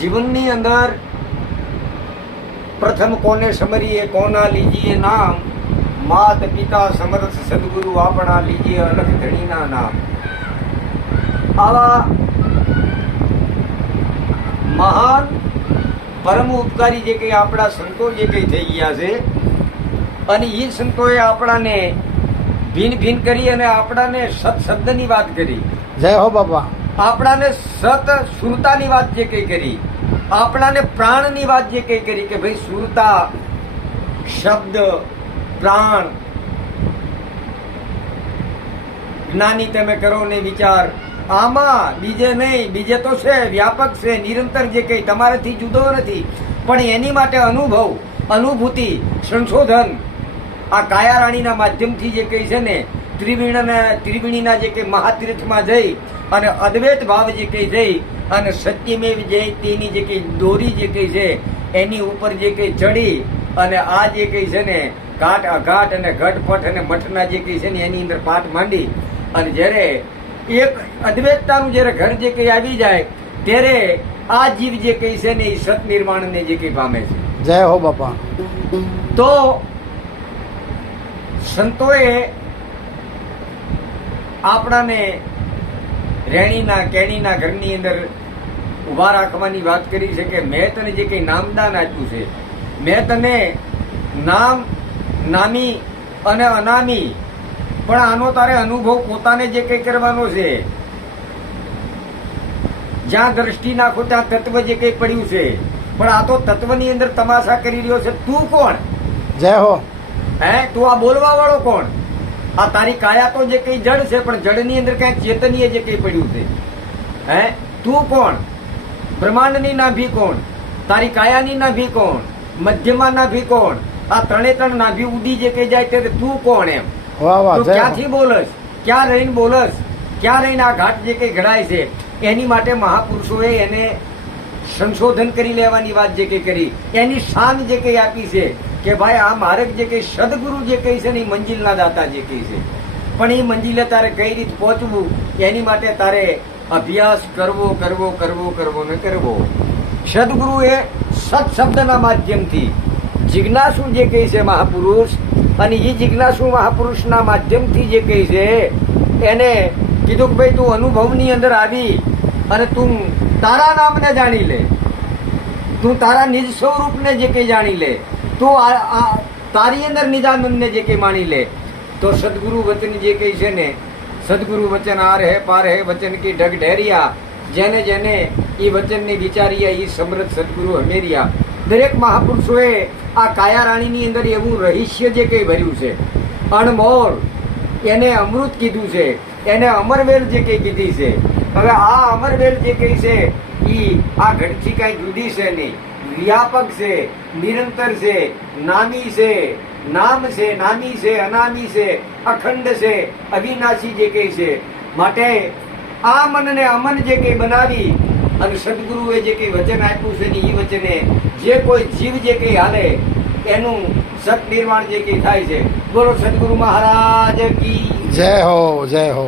જીવનની અંદર પ્રથમ કોને સમરીએ કોના લીજીએ નામ, માત પિતા સમર્થ સદગુરુ આપણા લીજીએ અલખ ધણીના નામ. આવા મહાન પરમ ઉપકારી જે કંઈ આપણા સંતો જે કંઈ થઈ ગયા છે, અને એ સંતોએ આપણાને ભીન ભીન કરી અને આપણાને સત શબ્દની વાત કરી. જય હો બાપા. આપણાને સત સુરતાની વાત જે કંઈ કરી, આપણાને પ્રાણની વાત જે કંઈ કરી કે ભાઈ સુરતા શબ્દ પ્રાણ જ્ઞાની તમે કરો ને વિચાર. આમાં બીજે નહીં, બીજે તો છે, વ્યાપક છે, નિરંતર જે કંઈ તમારાથી જુદો નથી, પણ એની માટે અનુભવ, અનુભૂતિ, સંશોધન આ કાયારાણીના માધ્યમથી જે કંઈ છે ને ત્રિવેણીના જે કંઈ મહાતીર્થમાં જઈ અને અદ્વૈત ભાવ જે કંઈ જઈ અને સત્યમેવ જયતેની જે કંઈ દોરી જે કંઈ છે એની ઉપર જે કંઈ ચડી અને આ જે કંઈ છે ને ઘાટ અઘાટ અને ઘટપટ અને મઠના જે કંઈ છે ને એની અંદર પાઠ માંડી અને જ્યારે એક અદ્વૈતતાનું જ્યારે ઘર જે કંઈ આવી જાય ત્યારે આ જીવ જે કંઈ છે ને એ સત નિર્માણને જે કંઈ પામે છે. જય હો બાપા. તો સંતોએ આપણાને રેણીના કેણીના ઘરની અંદર ઉભા રાખવાની વાત કરી છે કે મેં તને જે કંઈ નામદાન આપ્યું છે, મેં તને નામ, નામી અને અનામી, પણ આનો તારે અનુભવ પોતાને જે કંઈ કરવાનો છે. જ્યાં દ્રષ્ટિ નાખો ત્યાં તત્વ જે કંઈ પડ્યું છે, પણ આ તો તત્વની અંદર તમાશા કરી રહ્યો છે. તું કોણ? જય હો. હે, તું આ બોલવા વાળો કોણ? આ તારી કાયા તો જે કંઈ જડ છે, પણ જડની અંદર ક્યાંક ચેતનીય જે કંઈ પડ્યું છે. હે, તું કોણ? બ્રહ્માંડની નાભી કોણ? તારી કાયાની નાભી કોણ? મધ્યમાં નાભી કોણ? આ ત્રણે ત્રણ નાભી ઉડી જે કંઈ જાય ત્યારે તું કોણ? એમ તું ક્યાંથી બોલસ? ક્યાં રહીને બોલસ? ક્યાં રહીને આ ઘાટ જે કંઈ ઘડાય છે? એની માટે મહાપુરુષોએ એને સંશોધન કરી લેવાની વાત જે કંઈ કરી, એની શાન જે કંઈ આપી છે કે ભાઈ આ માર્ગ જે કંઈ સદગુરુ જે કંઈ છે ને એ મંજિલના દાતા જે કંઈ છે, પણ એ મંજિલે તારે કઈ રીતે પહોંચવું એની માટે તારે અભ્યાસ કરવો કરવો કરવો કરવો ને કરવો. સદગુરુએ સત શબ્દના માધ્યમથી જિજ્ઞાસુ જે કંઈ છે મહાપુરુષ, અને એ જિજ્ઞાસુ મહાપુરુષના માધ્યમથી જે કંઈ છે એને કીધું કે ભાઈ તું અનુભવની અંદર આવી અને તું તારા નામને જાણી લે, તું તારા નિજ સ્વરૂપને જે કંઈ જાણી લે, તું તારી અંદર નિજાનંદને જે કંઈ માણી લે. તો સદગુરુ વચન જે કંઈ છે ને, સદગુરુ વચન આર હે પાર હે વચન કી ઢગ ઢેરિયા, જેને જેને એ વચનને વિચાર્યા એ સમૃદ્ધ સદગુરુ હમેરિયા. દરેક મહાપુરુષોએ આ કાયારાણીની અંદર એવું રહસ્ય જે કંઈ ભર્યું છે, અણમોલ, એને અમૃત કીધું છે, એને અમરવેલ જે કંઈ કીધી છે. હવે આ અમરવેલ જે કંઈ છે એ આ ઘટથી કાંઈ જુદી છે નહીં, વ્યાપક છે, નિરંતર છે, નામી છે, નામ છે, નામી છે, અનામી છે, અખંડ છે, અવિનાશી જે કંઈ છે. માટે આ મનને અમન જે કંઈ બનાવી અને સદગુરુએ જે કંઈ વચન આપ્યું છે ને એ વચને જે કોઈ જીવ જે કંઈ હાલે એનું સત નિર્માણ જે કંઈ થાય છે. બોલો સદગુરુ મહારાજ કી જય હો. જય હો.